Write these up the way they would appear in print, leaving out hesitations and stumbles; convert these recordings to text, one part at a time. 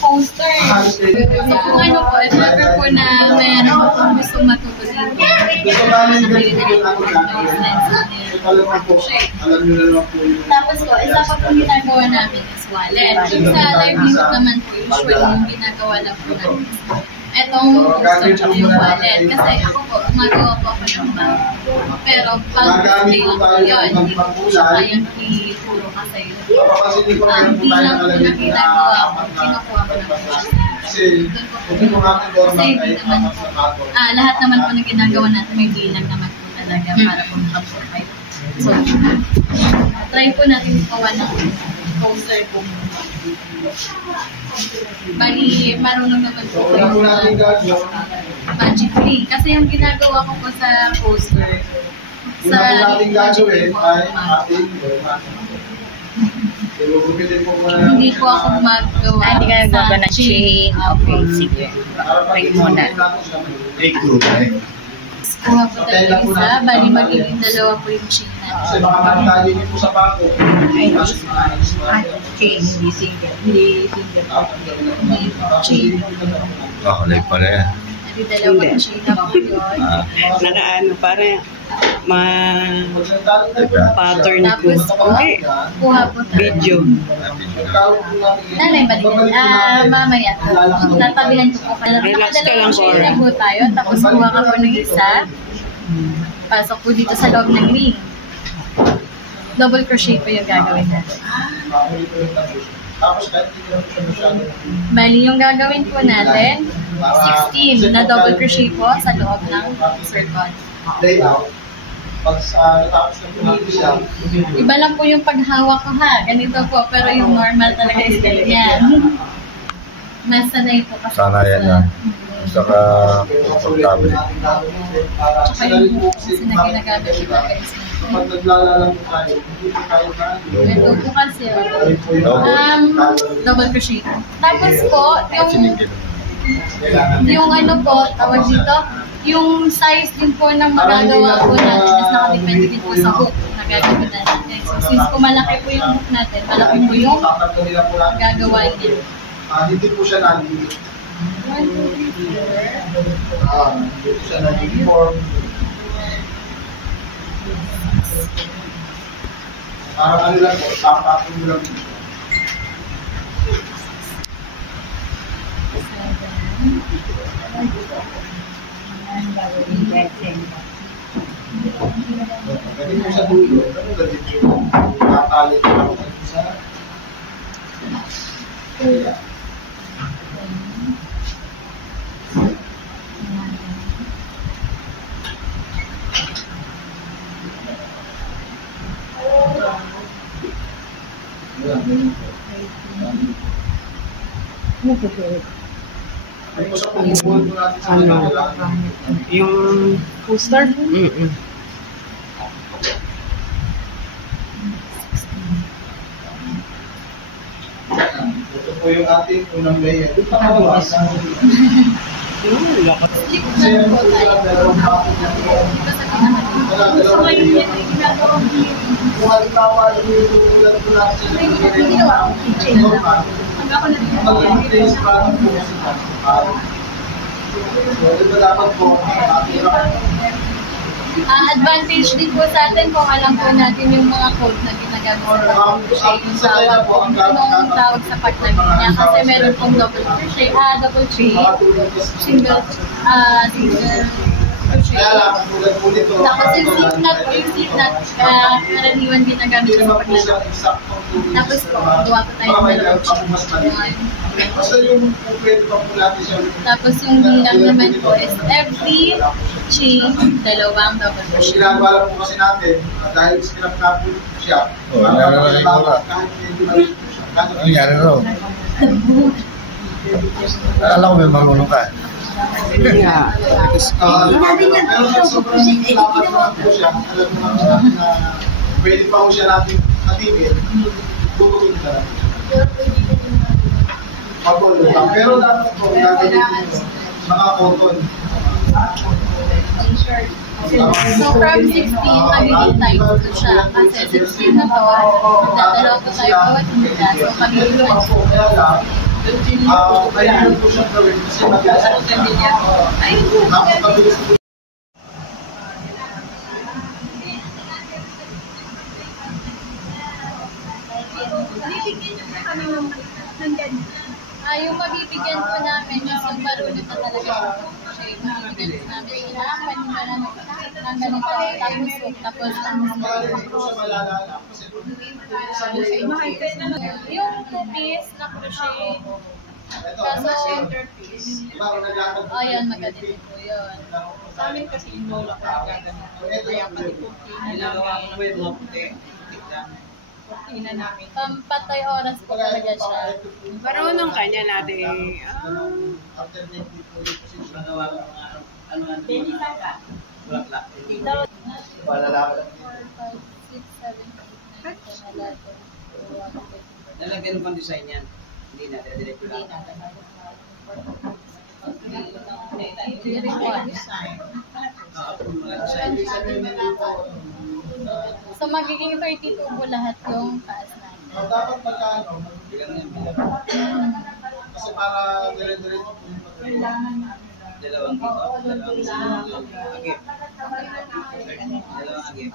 Poster. So kung ano po, if ever po na mayroon po gusto matuto dito, tapos po, isa pa po ginagawa namin is wallet. Sa livelihood naman po, usually yung ginagawa lang po namin etong poster tsaka yung wallet. Kasi ako po, gumagawa po ako ng bag. Pero pag-display lang po yun, hindi po siya kayang ituro kasi hindi lang po na ginagawa ko, kinukuha ko ng lahat naman po na ginagawa natin, may bilang naman po talaga para po nakaprovide. So, try po natin gawa ng poster po. Bali, marunong naman po kayo Magic 3. Kasi yung ginagawa ko po sa poster, sa Magic 3 po, hindi po ako magawa. Hindi ka nagawa na chain. Okay, sige. Try muna. Kuha po tayo isa. Bali, magiging dalawa po yung chain natin. Kasi baka matali niyo po sa bako. Chain, hindi single. Hindi single. Chain. Like pala yan. Hindi dalawa po chain na po yun. Nakaano, para pattern po. Tapos po, kuha po tayo. Video. Nanay, balik. Mamaya. Tatabihan ko po. Relax ka lang, chain na po tayo. Tapos kuha ka po ng isa. Pasok po dito sa loob ng ring. Double crochet po yung gagawin natin. Bali, yung gagawin po natin, 16 na double crochet po sa loob ng circle. Iba lang po yung paghawak ko ha. Ganito po, pero yung normal talaga is ganyan. Nasanay po kasi. Sanayan lang. Saka komportable. Tsaka yung po kasi na ginagamit ko guys. Ito po kasi double crochet. Tapos po, yung ano po, tawag dito, yung size din po ng magagawa po natin is nakadepende din po sa hook na gagawin natin. So, since po malaki po yung hook natin, malaki po yung gagawa niya. Hindi po siya na-limit. 1, 2, 3, 4. Hindi po siya na-uniform. Parang ano lang po, tapapin mo lang po. Pwede mo sa dulo, pero galit yung natalit ako sa kaya. Ano sa pumubol po natin sa kanila? Yung poster? Ito po yung ating unang layer. Ito pa ba? Split na po tayo. Gusto ko yung ginagawa ko yung kung halimbawa yung ulan po natin sa ginawa ko kitchen lang. Hanggang ako mag-place product po kasi so ito dapat po advantage din po sa atin kung alam po natin yung mga code na ginagamit sa yung tawag sa part na ganyan kasi meron pong double crochet, double chain, single crochet. Tapos yung slip knot po, yung slip knot, karaniwan ginagamit sa paglalaro. Tapos po, gawa po tayo ng dalawang chain. Tapos yung bilang naman po is every chain, dalawang double crochet. Ginagawa po kasi natin, dahil scrap na po siya, Ano nangyari raw? Alam ko may marunong ka. Yeah. Pero sobrang lapat naman po siya, alam mo naman na pwede pa po siya natin natimit, tutugin ka lang. Pero dapat po gagawin mga cotton. So from 16, magiging time 2 siya. Kasi 16 na to, magdadalaw ko tayo bawat mula. So magiging time 2. Kaya lang, kailangan po siyang gawin kasi mabilis po siya. Napakabilis po. Yung mabibigyan po namin, yung marunong na talaga siya, mabibigyan po namin siya na panimba ng ganito, tapos Malalala. yung cookies na crochet, kaso, yun, magaling po yun. Sa amin kasi yung lola ko nagkaganito. Kaya pati cookie, ginagawa ko ng mga puti. Cookie na namin. Pampatay oras po talaga siya. Marunong kanya natin. Alternative po yung position. Baby ka. Malalala. 4, 5, 6, 7, 8, 9, 10, 11, 12. Nalagyan pang design yan. Hindi na, direct ko lang. So magiging 32 po lahat yung taas natin. Dapat magkano? Bilang yan. Kasi para dire-diretso po yung Dalawang dito. Dalawang agip. Dalawang agip.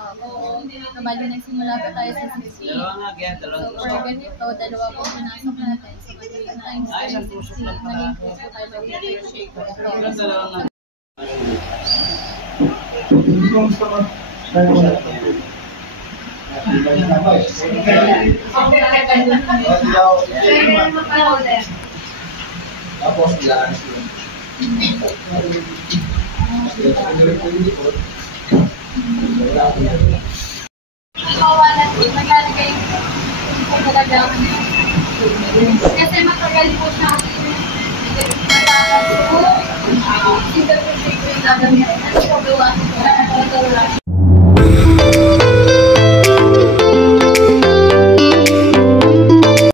Bali nagsimula pa tayo sa 16. Dalawang agip. So Dalawang for tusok. ganito, dalawa po pinasok natin. So magiging times Ay, isang 16. tusok lang pala. Naging puso tayo ng shake. Bilang dalawang agip. Tapos ilaan sila. Kawalan po, maglalagay po talaga ako na kasi matagal po siya. Matapos po, hindi po siya yung gagamitin. Ano po gawa ko?